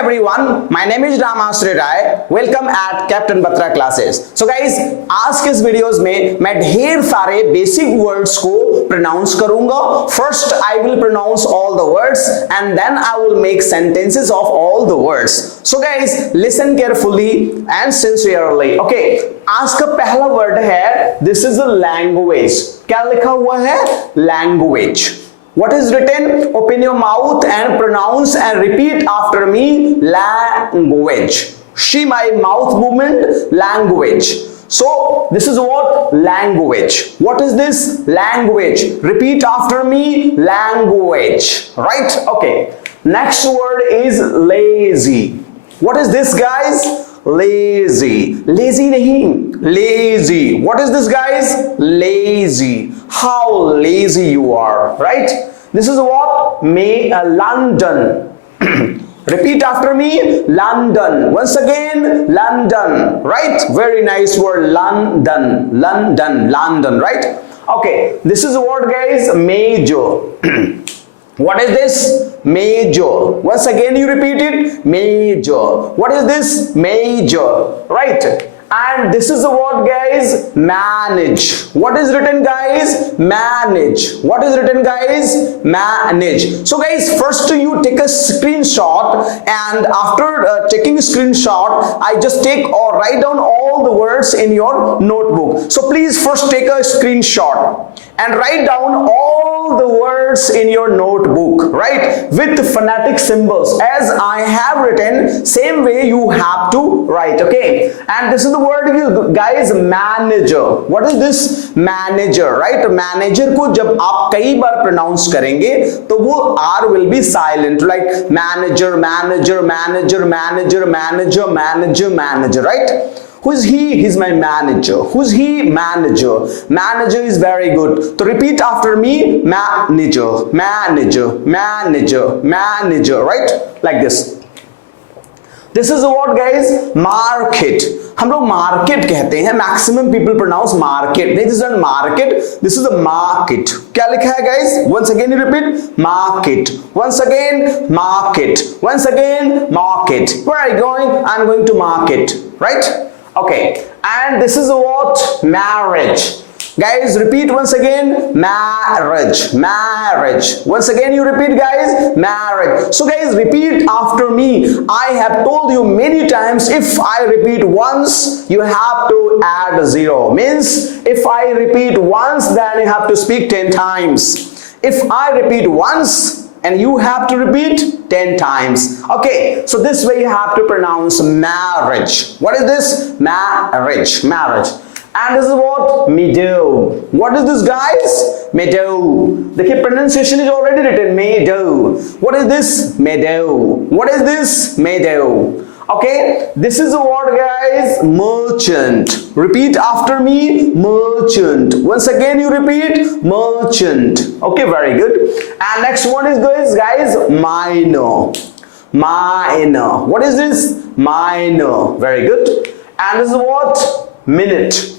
everyone, my name is Ramasri Rai. Welcome at Captain Batra classes. So guys, आज के इस videos में मैं ढेर सारे बेसिक वर्ड्स को प्रोनाउंस करूंगा. First I will pronounce all the words and then I will make sentences of all the words. So guys, listen carefully and sincerely. Okay, आज का पहला वर्ड है this is a language. क्या लिखा हुआ है? Language. What is written? Open your mouth and pronounce and repeat after me. Language. See my mouth movement? Language. So this is what? Language. What is this? Language. Repeat after me. Language. Right? Okay. Next word is lazy. What is this, guys? Lazy. Lazy nahi. Lazy. What is this, guys? Lazy. How lazy you are, right? This is what? London. Repeat after me. London. Once again, London. Right? Very nice word. London. London. London. Right? Okay. This is the word, guys. Major. What is this? Major. Once again you repeat it. Major. What is this? Major. Right? And this is the word, guys. Manage. What is written, guys? Manage. What is written, guys? Manage. So guys, first you take a screenshot, and after taking a screenshot, I just take or write down all the words in your notebook. So please first take a screenshot and write down all the words in your notebook, right, with phonetic symbols as I have written. Same way you have to write. Okay, and this is the word, you guys, manager. What is this? Manager. Right? Manager को जब आप कई बार pronounce करेंगे तो वो R will be silent, like manager, manager, manager, manager, manager, manager, manager. Right? Who is he? He's my manager. Who's he? Manager. Manager is very good. So repeat after me. Manager, manager, manager, manager. Right? Like this. This is the word, guys. Market. हम लोग market कहते हैं. Maximum people pronounce market. This is not market. This is a market. क्या लिखा है, guys? Once again you repeat. Market. Once again, market. Once again, market. Where are you going? I'm going to market. Right? Okay, and this is what? Marriage. Guys, repeat once again. Marriage. Marriage. Once again you repeat, guys. Marriage. So guys, repeat after me. I have told you many times, if I repeat once, you have to add 0. Means if I repeat once, then you have to speak 10 times. If I repeat once, and you have to repeat 10 times. Okay, so this way you have to pronounce marriage. What is this? Marriage. Marriage. And this is what? Meadow. What is this, guys? Meadow. The pronunciation is already written. Meadow. What is this? Meadow. What is this? Meadow. Okay, this is the word, guys. Merchant. Repeat after me. Merchant. Once again you repeat. Merchant. Okay, very good. And next one is, guys, minor. Minor. What is this? Minor. Very good. And this is what? Minute.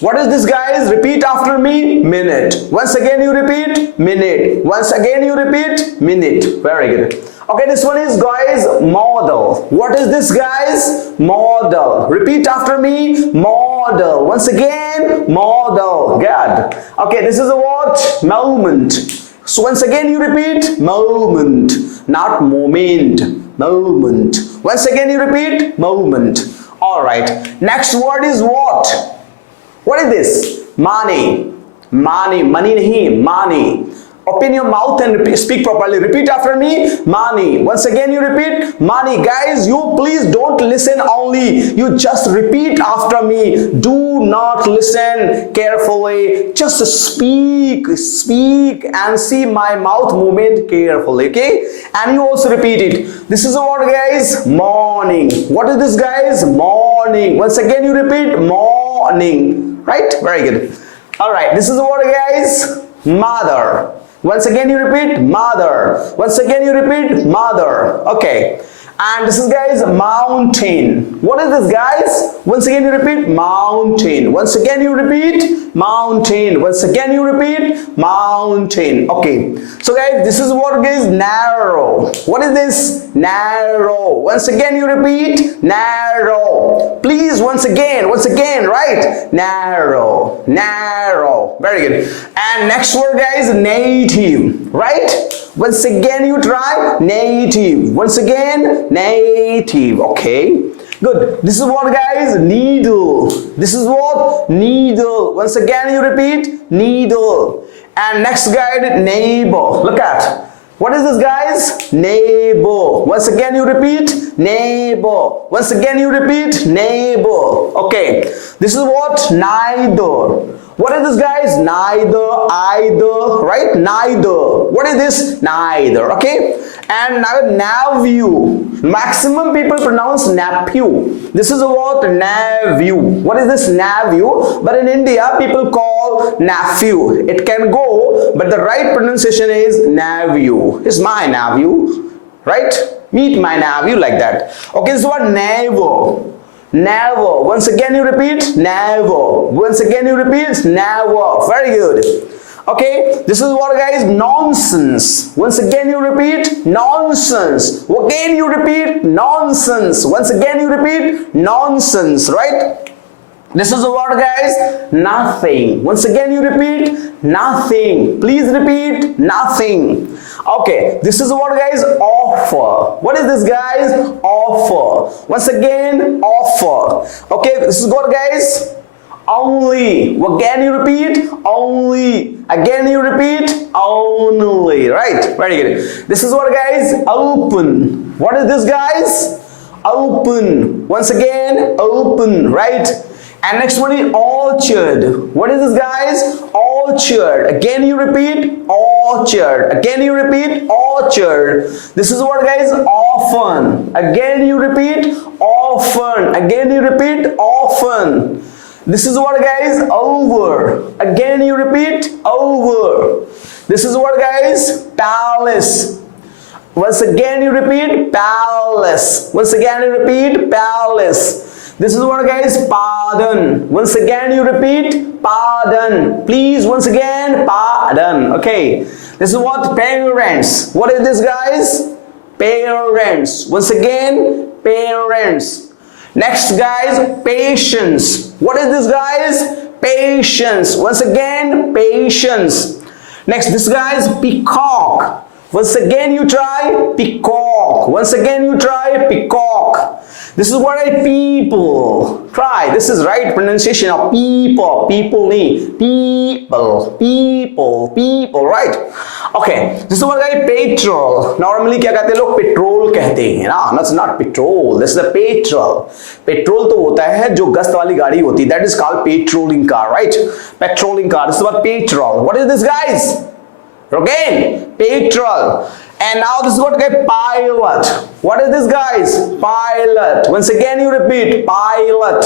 What is this, guys? Repeat after me. Minute. Once again you repeat. Minute. Once again you repeat. Minute. Very good. Okay, this one is, guys, model. What is this, guys? Model. Repeat after me. Model. Once again, model. Good. Okay, this is a what? Moment. So once again you repeat. Moment. Not moment. Moment. Once again you repeat. Moment. All right. Next word is what? What is this? Money. Money. Money nahi. Money. Open your mouth and speak properly. Repeat after me. Money. Once again you repeat. Money. Guys, you please don't listen only. You just repeat after me. Do not listen carefully. Just speak. Speak and see my mouth movement carefully. Okay? And you also repeat it. This is the word, guys. Morning. What is this, guys? Morning. Once again you repeat. Morning. Right? Very good. All right. This is the word, guys. Mother. Once again you repeat. Mother. Once again you repeat. Mother. Okay. And this is guys mountain. What is this guys? Once again you repeat mountain. Once again you repeat mountain. Once again you repeat mountain. Okay. So guys, this is what guys narrow. What is this? Narrow. Once again you repeat narrow. Please once again, right? Narrow. Narrow. Very good. And next word guys, native. Right? Once again you try native. Once again native. Okay, good. This is what guys? Needle. This is what? Needle. Once again you repeat needle. And next guys, neighbor. Look at, what is this guys? Neighbor. Once again you repeat neighbor. Once again you repeat neighbor. Okay, this is what? Neither. What is this guys? Neither, either, right? Neither. What is this? Neither. Okay. And now nephew. Maximum people pronounce nephew. This is what? Nephew. What is this? Nephew. But in India, people call nephew. It can go, but the right pronunciation is nephew. It's my nephew, right? Meet my nephew, like that. Okay, this is what? Never. Never. Once again you repeat never. Once again you repeat never. Very good. Okay, this is what guys? Nonsense. Once again you repeat nonsense. Again you repeat nonsense. Once again you repeat nonsense, right? This is the word guys? Nothing. Once again you repeat nothing. Please repeat nothing. Okay, this is what guys? Offer. What is this guys? Offer. Once again, offer. Okay, this is what guys? Only. Again you repeat only. Again you repeat only. Right? Very good. This is what guys? Open. What is this guys? Open. Once again, open. Right? And next one is orchard. What is this guys? Orchard. Again you repeat orchard. Again you repeat orchard. This is what guys? Often. Again you repeat often. Again you repeat often. This is what guys? Over. Again you repeat over. This is what guys? Palace. Once again you repeat palace. Once again you repeat palace. This is what guys? Pardon. Once again you repeat pardon. Please once again pardon. Okay. This is what? Parents. What is this guys? Parents. Once again parents. Next guys, patience. What is this guys? Patience. Once again patience. Next this guys, peacock. Once again you try peacock. Once again you try peacock. This is what I people. Try. This is right pronunciation of people. People. Right? Okay. This is what I petrol. Normally क्या कहते हैं लोग? Petrol कहते हैं ना. That's not petrol. This is the petrol. Petrol तो होता है जो गश्त वाली गाड़ी होती है. That is called patrolling car, right? Patrolling car. This is what petrol. What is this guys? Again, petrol. And now this is what guys? Pilot. What is this guys? Pilot. Once again you repeat pilot.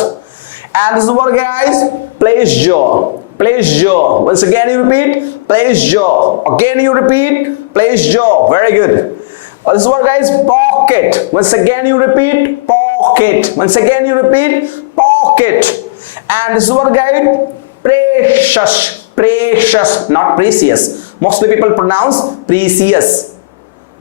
And this is what guys? Pleasure. Pleasure. Once again you repeat pleasure. Again you repeat pleasure. Very good. This is what guys? Pocket. Once again you repeat pocket. Once again you repeat pocket. And this is what guys? Precious. Precious, not precious. Mostly people pronounce precious.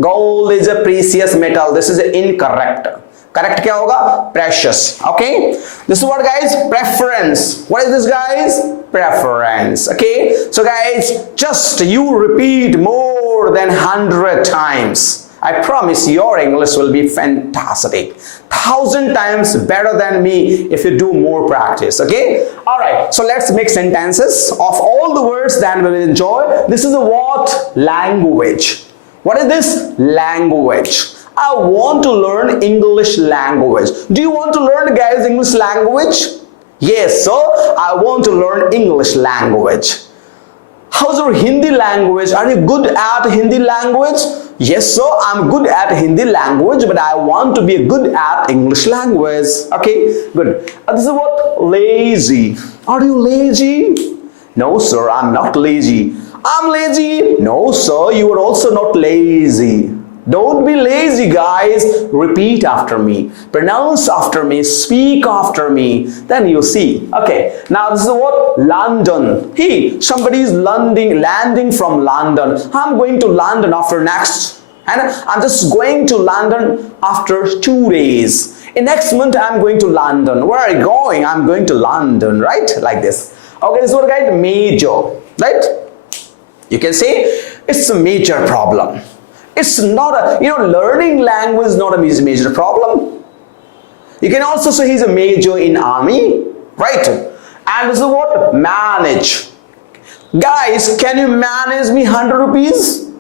Gold is a precious metal. This is incorrect. Correct क्या होगा? Precious. Okay. This is what guys? Preference. What is this guys? Preference. Okay. So guys, just you repeat more than 100 times. I promise your English will be fantastic. 1,000 times better than me if you do more practice. Okay. All right. So let's make sentences of all the words that we'll enjoy. This is a what? Language. What is this? Language. I want to learn English language. Do you want to learn guys English language? Yes, so I want to learn English language. How's your Hindi language? Are you good at Hindi language? Yes, so I'm good at Hindi language, but I want to be good at English language. Okay, good. This is what? Lazy. Are you lazy? No, sir, I'm not lazy. I'm lazy. No, sir, you are also not lazy. Don't be lazy, guys. Repeat after me. Pronounce after me. Speak after me. Then you see. Okay. Now this is what? London. Hey, somebody is landing from London. I'm going to London after next. And I'm just going to London after 2 days. In next month, I'm going to London. Where are you going? I'm going to London, right? Like this. Okay, this is what, guys? Major, right? You can say it's a major problem. It's not a, learning language is not a major problem. You can also say he's a major in army, right? And this is what? Manage. Guys, can you manage me 100 rupees?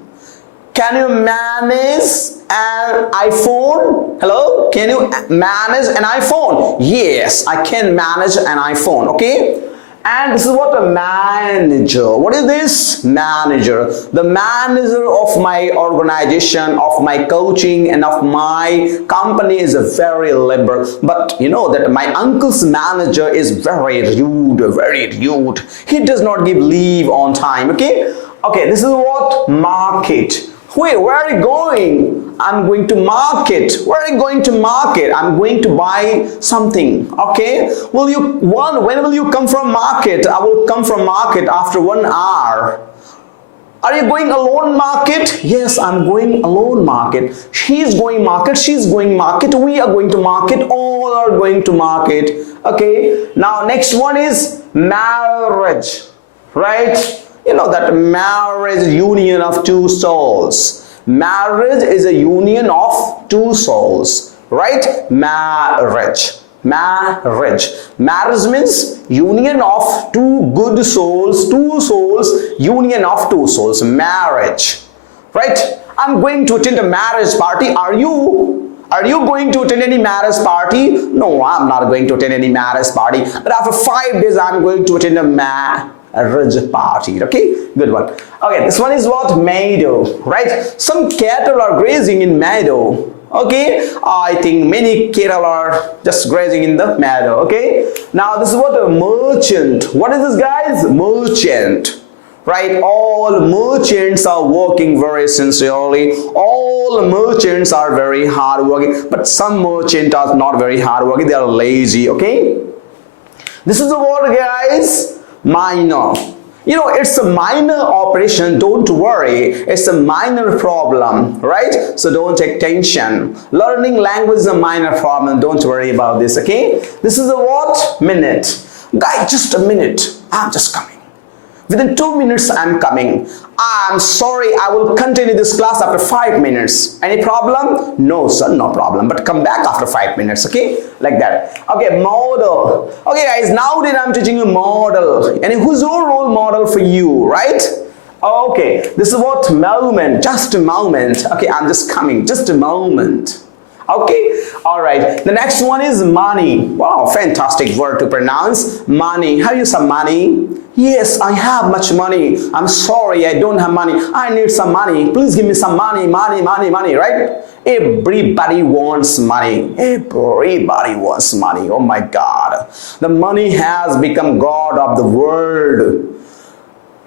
Can you manage an iPhone? Hello? Can you manage an iPhone? Yes, I can manage an iPhone, okay? And this is what? A manager. What is this? Manager. The manager of my organization, of my coaching, and of my company is very liberal. But you know that my uncle's manager is very rude, very rude. He does not give leave on time, okay? Okay, this is what? Market. Wait, where are you going? I'm going to market. Where are you going to market? I'm going to buy something. Okay. When will you come from market? I will come from market after 1 hour. Are you going alone market? Yes, I'm going alone market. She's going market. She's going market. We are going to market. All are going to market. Okay. Now next one is marriage. Right? You know that marriage is a union of two souls. Marriage is a union of two souls, right? Marriage. Marriage means union of two good souls, union of two souls. Marriage, right? I'm going to attend a marriage party. Are you going to attend any marriage party? No, I'm not going to attend any marriage party. But after 5 days, I'm going to attend a marriage party. Okay, good one. Okay, this one is what? Meadow, right? Some cattle are grazing in meadow. Okay, I think many cattle are just grazing in the meadow. Okay, now this is what? A merchant. What is this, guys? Merchant, right? All merchants are working very sincerely. All merchants are very hardworking, but some merchants are not very hardworking. They are lazy. Okay, this is the word, guys. Minor. You know, it's a minor operation. Don't worry. It's a minor problem, right? So don't take tension. Learning language is a minor problem. Don't worry about this, okay? This is a what? Minute. Guys, just a minute. I'm just coming. Within 2 minutes, I'm coming. I'm sorry, I will continue this class after 5 minutes. Any problem? No, sir, no problem. But come back after 5 minutes, okay? Like that. Okay, model. Okay, guys, now that I'm teaching you model. And who's your role model for you, right? Okay, this is what? Moment. Just a moment. Okay, I'm just coming. Just a moment. Okay, all right. The next one is money. Wow, fantastic word to pronounce. Money. Have you some money? Yes, I have much money. I'm sorry, I don't have money. I need some money. Please give me some money, money, right? Everybody wants money. Everybody wants money. Oh my God. The money has become God of the world.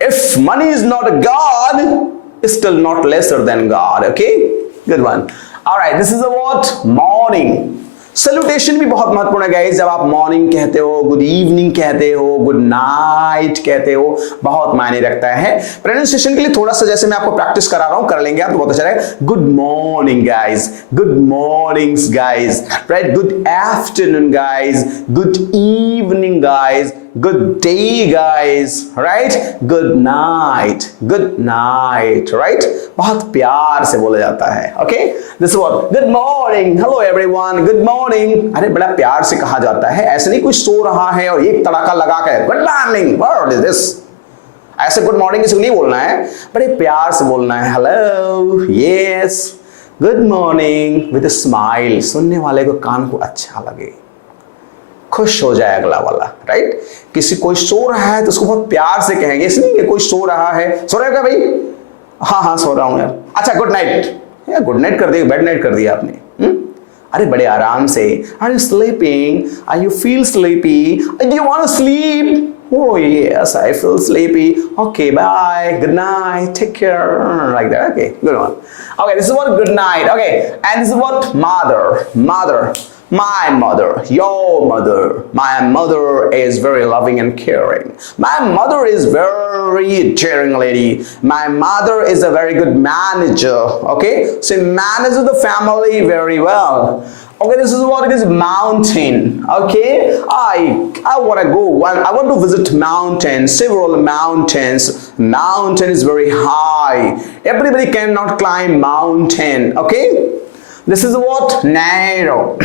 If money is not a God, it's still not lesser than God. Okay, good one. All right, this is a what? Morning. Salutation भी बहुत महत्वपूर्ण है guys. जब आप morning कहते हो, good evening कहते हो, गुड नाइट कहते हो, बहुत मायने रखता है. प्रोनाउंसिएशन के लिए थोड़ा सा जैसे मैं आपको प्रैक्टिस करा रहा हूं, कर लेंगे आप तो बहुत अच्छा रहेगा. Good morning guys, good mornings guys, right? Good afternoon guys, good evening guys, good day guys, right? good night, right? बहुत प्यार से बोला जाता है. Okay, this is what? good morning, hello everyone, good morning. अरे बड़ा प्यार से कहा जाता है. ऐसे नहीं कोई सो रहा है और एक तड़का लगा के good morning, what is this? ऐसे गुड मॉर्निंग किसी को नहीं बोलना है, बड़े प्यार से बोलना है. Hello, yes, good morning with a smile. सुनने वाले को कान को अच्छा लगे, खुश हो जाए अगला वाला, राइट? किसी कोई सो रहा है तो उसको बहुत प्यार से कहेंगे, इसलिए कि कोई सो रहा है. सो रहे हो क्या भाई? हाँ सो रहा हूं यार. अच्छा गुड नाइट. यार गुड नाइट कर दिया, बेड नाइट कर दिया आपने. अरे बड़े आराम से. Are you sleeping? Are you feel sleepy? Do you want to sleep? Oh yes, I feel sleepy. Okay, bye. Good night. Take care. Like that. Okay, good one. Okay, this is what good night. Okay, and this is what mother. Mother. My mother, your mother. My mother is very loving and caring. My mother is very daring lady. My mother is a very good manager. Okay, she manages the family very well. Okay, this is what it is, mountain. Okay, I want to go. I want to visit mountains, several mountains. Mountain is very high. Everybody cannot climb mountain. Okay, this is what narrow.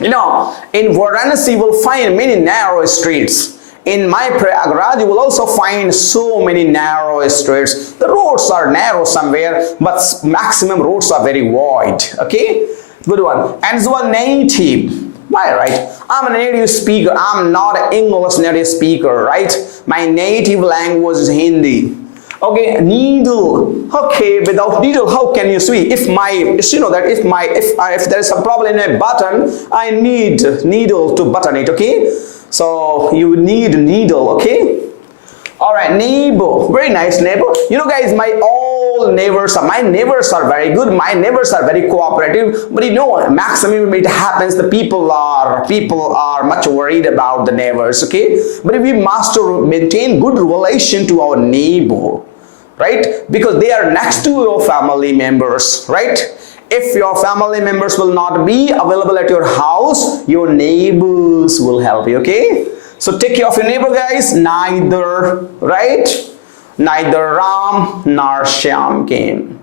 You know, in Varanasi you will find many narrow streets. In my Prayagraj you will also find so many narrow streets. The roads are narrow somewhere, but maximum roads are very wide. Okay, good one. And this one native. Why, right? I'm a native speaker. I'm not an English native speaker, right? My native language is Hindi. Okay, needle. Okay, without needle, how can you see? If there is a problem in a button, I need needle to button it. Okay, so you need needle. Okay. All right, neighbor. Very nice neighbor. You know, guys, my neighbors are very good. My neighbors are very cooperative. But you know, maximum it happens. The people are much worried about the neighbors. Okay, but we must maintain good relation to our neighbor, right? Because they are next to your family members, right? If your family members will not be available at your house, your neighbors will help you. Okay, so take care of your neighbor, guys. Neither, right? Neither Ram nor Shyam came,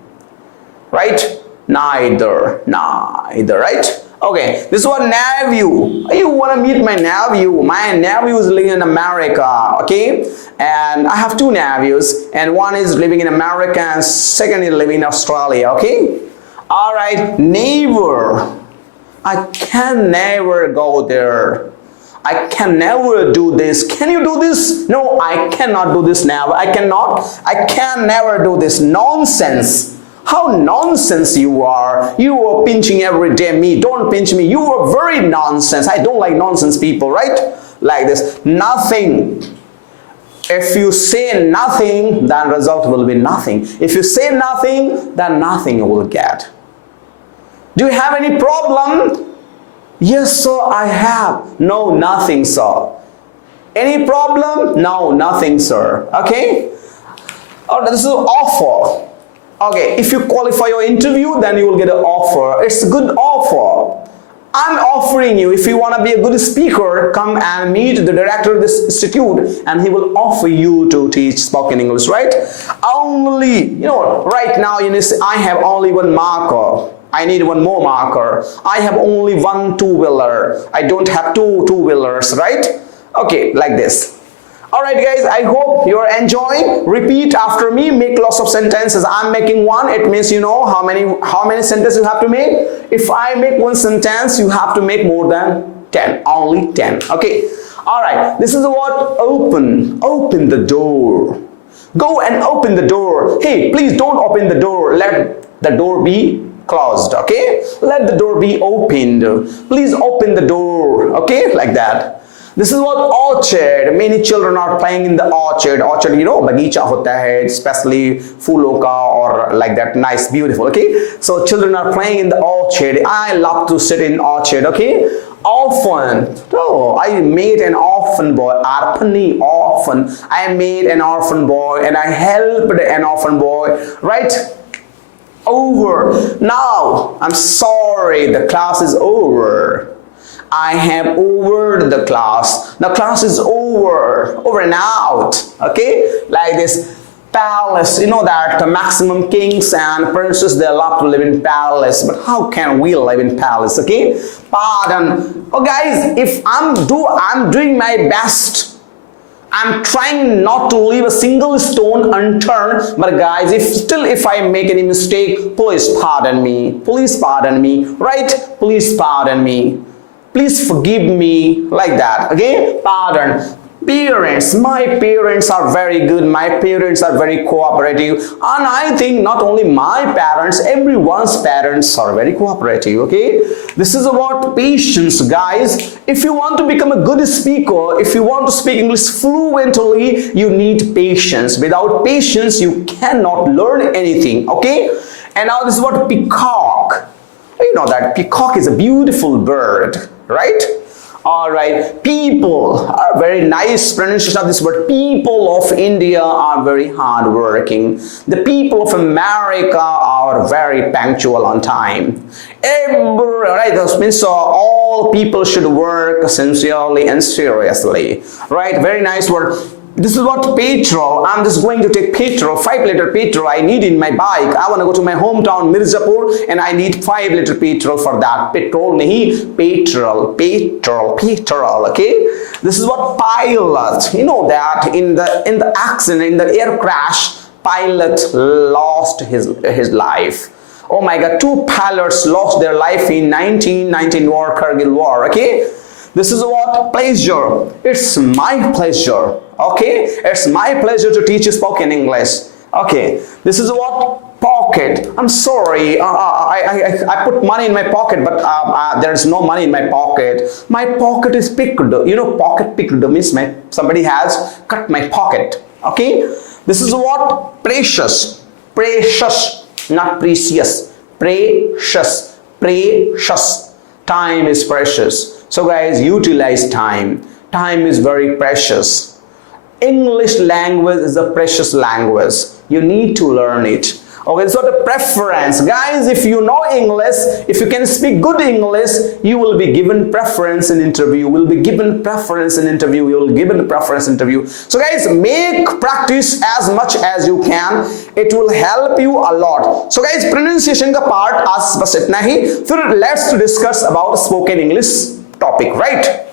right? Neither, right? Okay, this one nephew. You want to meet my nephew? My nephew is living in America. Okay, and I have two nephews, and one is living in America, and second is living in Australia. Okay, all right. Neighbor, I can never go there. I can never do this. Can you do this? No, I cannot do this now. I can never do this. Nonsense. How nonsense you are. You are pinching every day me. Don't pinch me. You are very nonsense. I don't like nonsense people, right? Like this. Nothing. If you say nothing, then result will be nothing. If you say nothing, then nothing you will get. Do you have any problem? Yes, sir, I have. No, nothing, sir. Any problem? No, nothing, sir. Okay? Oh, this is an offer. Okay, if you qualify your interview, then you will get an offer. It's a good offer. I'm offering you, if you want to be a good speaker, come and meet the director of this institute and he will offer you to teach spoken English, right? Only, you know, right now, I have only one marker. I need one more marker. I have only one two-wheeler. I don't have two two-wheelers, right? Okay, like this. Alright guys, I hope you're enjoying. Repeat after me, make lots of sentences. I'm making one, it means you know how many sentences you have to make. If I make one sentence, you have to make more than 10, only 10. Okay, alright, this is what open the door. Go and open the door. Hey, please don't open the door. Let the door be closed. Okay, let the door be opened. Please open the door. Okay, like that. This is what orchard. Many children are playing in the orchard. Orchard, you know, bagicha hota hai, especially phoolon ka or like that, nice, beautiful. Okay, so children are playing in the orchard. I love to sit in orchard. Okay, orphan. Oh, I made an orphan boy. Arpani, orphan. I made an orphan boy and I helped an orphan boy. Right? Over. Now, I'm sorry, the class is over. I have over the class. The class is over and out. Okay, like this. Palace, you know that the maximum kings and princes, they love to live in palace, but how can we live in palace? Okay, pardon. Oh guys, if I'm doing my best. I'm trying not to leave a single stone unturned, but guys, if I make any mistake, please pardon me. Please pardon me, right? Please pardon me. Please forgive me, like that. Okay, pardon. Parents, my parents are very good, my parents are very cooperative, and I think not only my parents, everyone's parents are very cooperative. Okay, this is about patience, guys. If you want to become a good speaker, if you want to speak English fluently, you need patience. Without patience you cannot learn anything. Okay, and now this is what peacock. You know that peacock is a beautiful bird, right? All right, people are very nice pronunciation of this word. People of India are very hardworking. The people of America are very punctual on time. Right, this means all people should work sincerely and seriously. Right, very nice word. This is what petrol. I'm just going to take petrol, 5-liter petrol I need in my bike. I want to go to my hometown Mirzapur and I need 5-liter petrol for that. Petrol nahi, petrol. Okay. This is what pilot. You know that in the accident, in the air crash, pilot lost his life. Oh my God, 2 pilots lost their life in 1919 war, Kargil war. Okay. This is what pleasure. It's my pleasure. Okay, it's my pleasure to teach you spoken English. Okay, this is what pocket. I'm sorry, I put money in my pocket, but there's no money in my pocket. My pocket is picked. You know, pocket picked means somebody has cut my pocket. Okay, this is what precious. Precious, not precious. Precious. Precious. Time is precious. So guys, utilize time. Time is very precious. English language is a precious language. You need to learn it. Okay, so the preference, guys, if you know English, if you can speak good English, you will be given preference in interview. You will be given preference in interview. You will be given preference interview. So guys, make practice as much as you can. It will help you a lot. So guys, pronunciation का part आज बस इतना ही. फिर let's discuss about spoken English topic, right?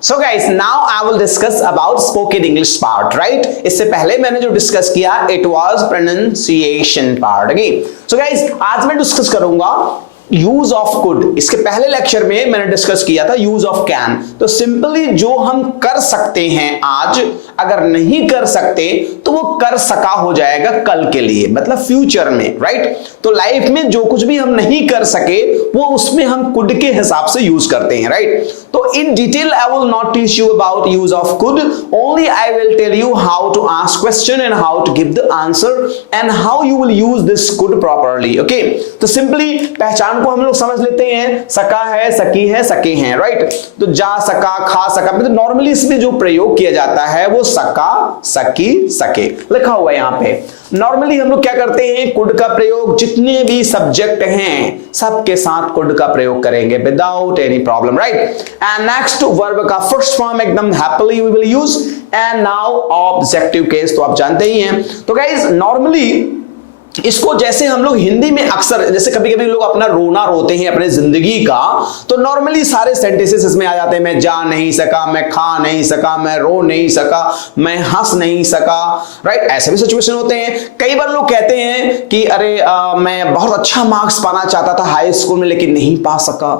So guys, now I will discuss about spoken English part, right? इससे पहले मैंने जो discuss किया, it was pronunciation part. Okay? So guys, आज मैं डिस्कस करूंगा यूज ऑफ कुड. इसके पहले लेक्चर में मैंने डिस्कस किया था यूज ऑफ कैन. तो सिंपली जो हम कर सकते हैं आज, अगर नहीं कर सकते तो वो कर सका हो जाएगा कल के लिए, मतलब फ्यूचर में, राइट? तो लाइफ में जो कुछ भी हम नहीं कर सके वो उसमें हम कुड के हिसाब से यूज करते हैं, राइट? तो in detail I will not teach you about use of could, only I will tell you how to ask question and how to give the answer and how you will use this could properly. Okay, तो simply पहचान को हम लोग समझ लेते हैं, सका है, सकी है, सके हैं, राइट? तो जा सका, खा सका, मतलब नॉर्मली इसमें जो प्रयोग किया जाता है वो सका, सकी, सके लिखा हुआ है यहाँ पे. नॉर्मली हम लोग क्या करते हैं, कुड का प्रयोग जितने भी सब्जेक्ट हैं सबके साथ कुड का प्रयोग करेंगे without any problem, right? And next verb का फर्स्ट फॉर्म एकदम happily we will use. And now objective case तो आप जानते ही हैं. तो गाइस नॉर्मली इसको जैसे हम लोग हिंदी में अक्सर, जैसे कभी कभी लोग अपना रोना रोते हैं अपने जिंदगी का, तो नॉर्मली सारे सेंटेंसेस इसमें आ जाते हैं. मैं जा नहीं सका, मैं खा नहीं सका, मैं रो नहीं सका, मैं हंस नहीं सका, राइट? ऐसे भी सिचुएशन होते हैं. कई बार लोग कहते हैं कि अरे मैं बहुत अच्छा मार्क्स पाना चाहता था हाई स्कूल में लेकिन नहीं पा सका,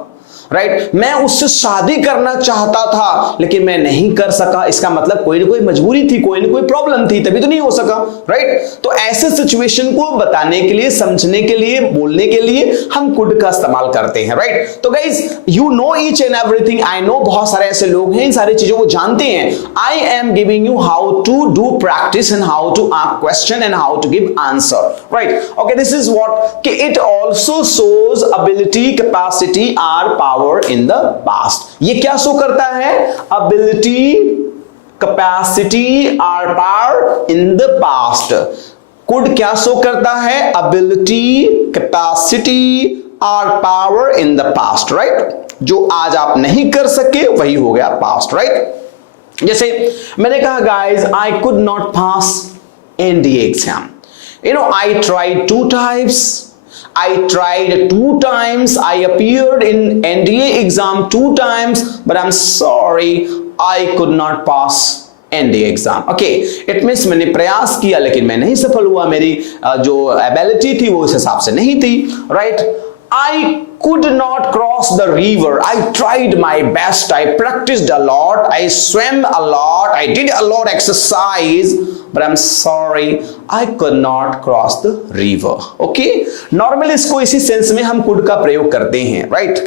राइट? मैं उससे शादी करना चाहता था लेकिन मैं नहीं कर सका. इसका मतलब कोई ना कोई मजबूरी थी, कोई ना कोई प्रॉब्लम थी, तभी तो नहीं हो सका, राइट? तो ऐसे सिचुएशन को बताने के लिए, समझने के लिए, बोलने के लिए हम कुड का इस्तेमाल करते हैं, राइट? तो guys you know each and everything. I know बहुत सारे ऐसे लोग हैं इन सारी चीजों को जानते हैं. I am giving you how to do practice and how to ask question and how to give answer, right? Okay, this is what कि it also shows ability, capacity or power in the past. ये क्या show करता है? Ability, capacity or power in the past. Could क्या show करता है? Ability, capacity or power in the past, right? जो आज आप नहीं कर सके वही हो गया past, right? जैसे मैंने कहा guys, I could not pass NDA exam. You know, I tried 2 times. I tried 2 times. I appeared in NDA exam 2 times, but I'm sorry, I could not pass NDA exam. Okay, it means मैंने प्रयास किया लेकिन मैं नहीं सफल हुआ. मेरी जो एबिलिटी थी वो इस हिसाब से नहीं थी, right? I could not cross the river. I tried my best. I practiced a lot. I swam a lot. I did a lot exercise. But I'm sorry, I could not cross the river. Okay? Normally इसको इसी sense में हम could का प्रयोग करते हैं, right?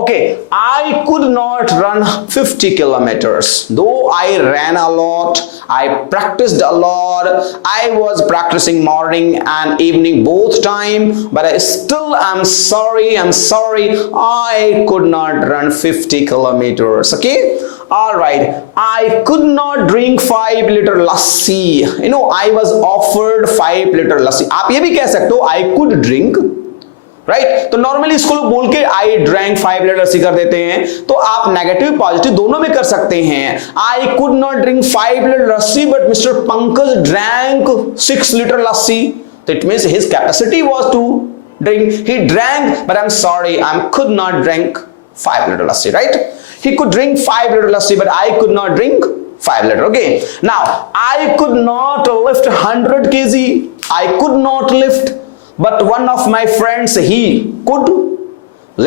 Okay, I could not run 50 kilometers. Though I ran a lot, I practiced a lot. I was practicing morning and evening both time, but I still am sorry. I could not run 50 kilometers. Okay? All right. I could not drink 5 liter lassi. You know, I was offered 5 liter lassi. आप ये भी कह सकते हो I could drink. Right तो normally इसको लोग बोल के आई ड्रैंक 5 लीटर लस्सी कर देते हैं, तो आप नेगेटिव पॉजिटिव दोनों में कर सकते हैं. I could not drink 5 litre lassi but mister Pankaj drank 6 litre lassi. तो it means his capacity was to drink. He drank but I am sorry, I could not drink 5 liter lassi, right? He could drink 5 liter lassi, but I could not drink 5 liter. Okay. Now, I could not lift 100 kg. I could not lift, but one of my friends, he could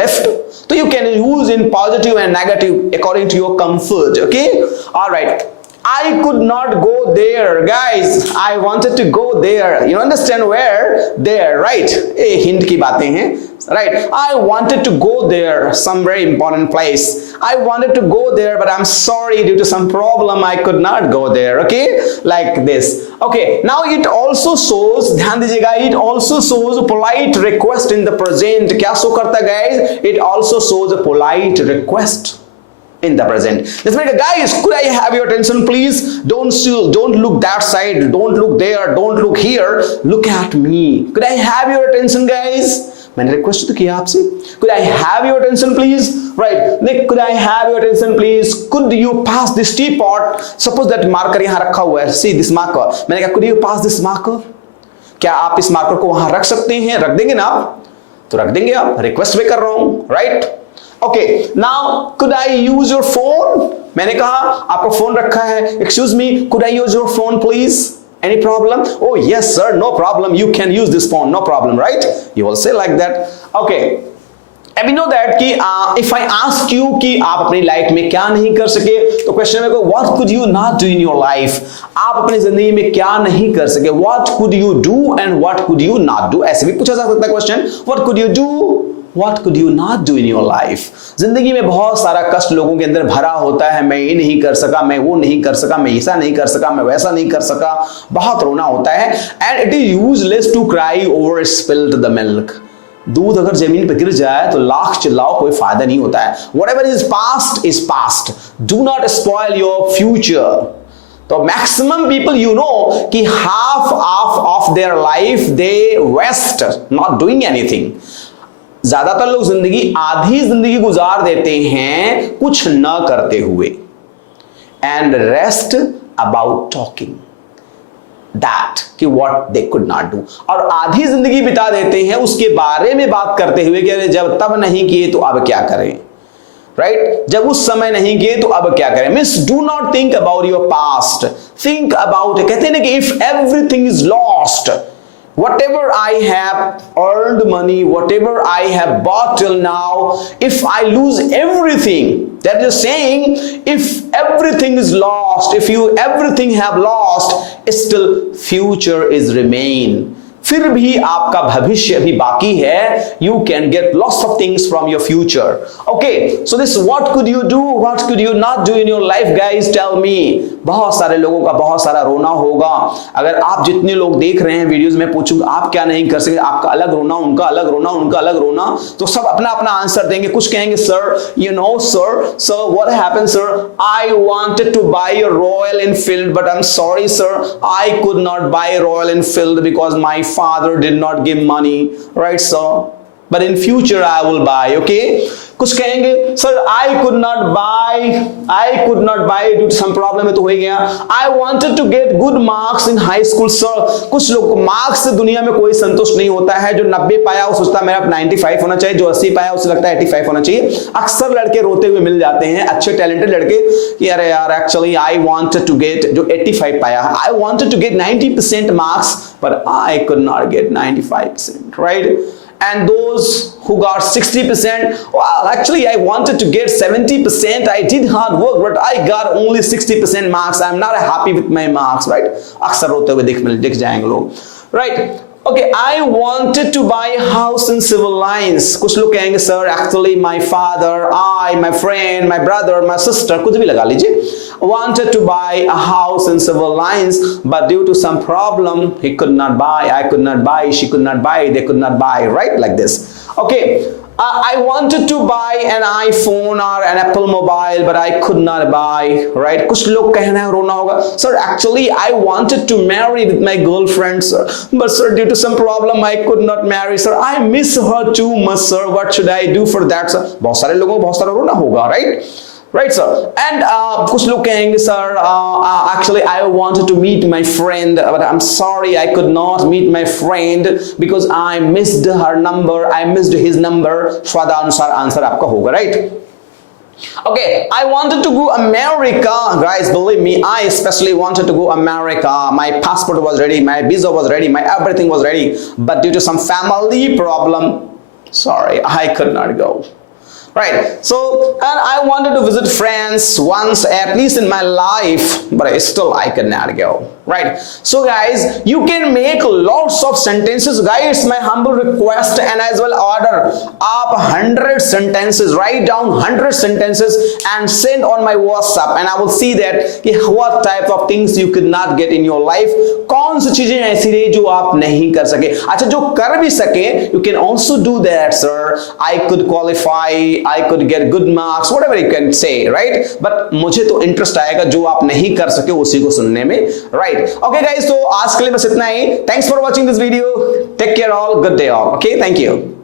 lift. So you can use in positive and negative according to your comfort. Okay. All right. I could not go there, guys. I wanted to go there. You understand where? There, right? A hint की बातें हैं, right? I wanted to go there, some very important place. I wanted to go there, but I'm sorry, due to some problem, I could not go there. Okay, like this. Okay. Now it also shows, ध्यान दीजिएगा, it also shows polite request in the present. क्या show करता है, guys? It also shows a polite request in the present. Let's make a guys, could I have your attention please? Don't look that side, don't look there, don't look here, look at me. Could I have your attention guys? मैंने request तो किया आपसे. Could I have your attention please? Right. Could I have your attention please? Could you pass this teapot? Suppose that marker यहाँ रखा हुआ है. See this marker. मैंने कहा could you pass this marker? क्या आप इस मार्कर को वहां रख सकते हैं? रख देंगे ना आप? तो रख देंगे आप. रिक्वेस्ट भी कर रहा हूं, right? Okay, now could I use your phone? मैंने कहा आपका फोन रखा है. Excuse me, could I use your phone please? Any problem? Oh yes sir, no problem. You can use this phone, no problem, right? You will say like that. Okay. And we know that कि if I ask you कि आप अपनी life में क्या नहीं कर सके, तो क्वेश्चन में को what could you not do in your life? आप अपनी जिंदगी में क्या नहीं कर सके? What could you do and what could you not do? ऐसे भी पूछा जा सकता है question. What could you do? What could you not do in your life? जिंदगी में बहुत सारा कष्ट लोगों के अंदर भरा होता है. मैं ये नहीं कर सका, मैं वो नहीं कर सका, मैं ऐसा नहीं कर सका, मैं वैसा नहीं कर सका. बहुत रोना होता है. And it is useless to cry over spilled the milk. दूध अगर जमीन पर गिर जाए तो लाख चिल्लाओ, कोई फायदा नहीं होता है. Whatever is past. Do not spoil your future. तो मैक्सिमम पीपल यू नो कि half of their life they waste not doing anything. ज्यादातर लोग आधी जिंदगी गुजार देते हैं कुछ न करते हुए. And rest about talking that कि what they could not do. और आधी जिंदगी बिता देते हैं उसके बारे में बात करते हुए कि जब तब नहीं किए तो अब क्या करें, राइट? जब उस समय नहीं किए तो अब क्या करें. Means do not think about your past, think about. कहते हैं ना कि if everything is lost, whatever I have earned money, whatever I have bought till now, if I lose everything, that is saying, if everything is lost, if you everything have lost, still future is remain. फिर भी आपका भविष्य भी बाकी है. You can get lots of things from your future. Okay, so this what could you do, what could you not do in your life, guys? Tell me. बहुत सारे लोगों का बहुत सारा रोना होगा. अगर आप जितने लोग देख रहे हैं वीडियोस में पूछूंगा आप क्या नहीं कर सकते, आपका अलग रोना, उनका अलग रोना, उनका अलग रोना, तो सब अपना अपना आंसर देंगे. कुछ कहेंगे sir you know sir what happened sir, I wanted to buy a Royal Enfield but I'm sorry sir, I could not buy a Royal Enfield because my father did not give money, right sir, but in future I will buy. Okay, कुछ कहेंगे sir I could not buy due to some problem है तो हो गया. I wanted to get good marks in high school sir. कुछ लोग को marks से दुनिया में कोई संतुष्ट नहीं होता है. जो 90 पाया वो सोचता है मेरा 95 होना चाहिए, जो 80 पाया उसे लगता है 85 होना चाहिए. अक्सर लड़के रोते हुए मिल जाते हैं, अच्छे टैलेंटेड लड़के, कि अरे यार actually I wanted to get, जो 85 पाया, I wanted to get 90% marks but I could not get 95%, right? and those who got 60%, well, actually I wanted to get 70%. I did hard work, but I got only 60% marks. I'm not happy with my marks, right? अक्सर रोते हुए दिख जाएंगे लोग, right? Okay, I wanted to buy a house in civil lines. कुछ लोग कहेंगे sir, actually my father, I, my friend, my brother, my sister, कुछ भी लगा लीजिए, wanted to buy a house in civil lines, but due to some problem, he could not buy, I could not buy, she could not buy, they could not buy, right? Like this. Okay. I wanted to buy an iPhone or an Apple mobile, but I could not buy, right? कुछ लोग कहना है रोना होगा, sir, actually I wanted to marry with my girlfriend, sir, but sir, due to some problem I could not marry, sir. I miss her too much, sir. What should I do for that, sir? बहुत सारे लोगों को बहुत सारा रोना होगा, right? Right, sir. And कुछ लोग कहेंगे sir, actually I wanted to meet my friend, but I'm sorry I could not meet my friend because I missed her number, I missed his number. स्वादानुसार आंसर आपका होगा, right? Okay, I wanted to go America, guys. Believe me, I especially wanted to go America. My passport was ready, my visa was ready, my everything was ready, but due to some family problem, sorry, I could not go. Right, so and I wanted to visit France once at least in my life, but still I could not go. Right, so guys, you can make lots of sentences, guys. My humble request and as well order up 100 sentences, write down 100 sentences and send on my WhatsApp, and I will see that what type of things you could not get in your life. कौन सी चीजें ऐसी रही जो आप नहीं कर सके, अच्छा जो कर भी सके, you can also do that, sir. I could qualify, I could get good marks, whatever you can say, right? But मुझे तो इंटरेस्ट आएगा जो आप नहीं कर सके उसी को सुनने में, right? Okay guys, तो आज के लिए बस इतना ही. Thanks for watching this video. Take care all. Good day all. Okay, thank you.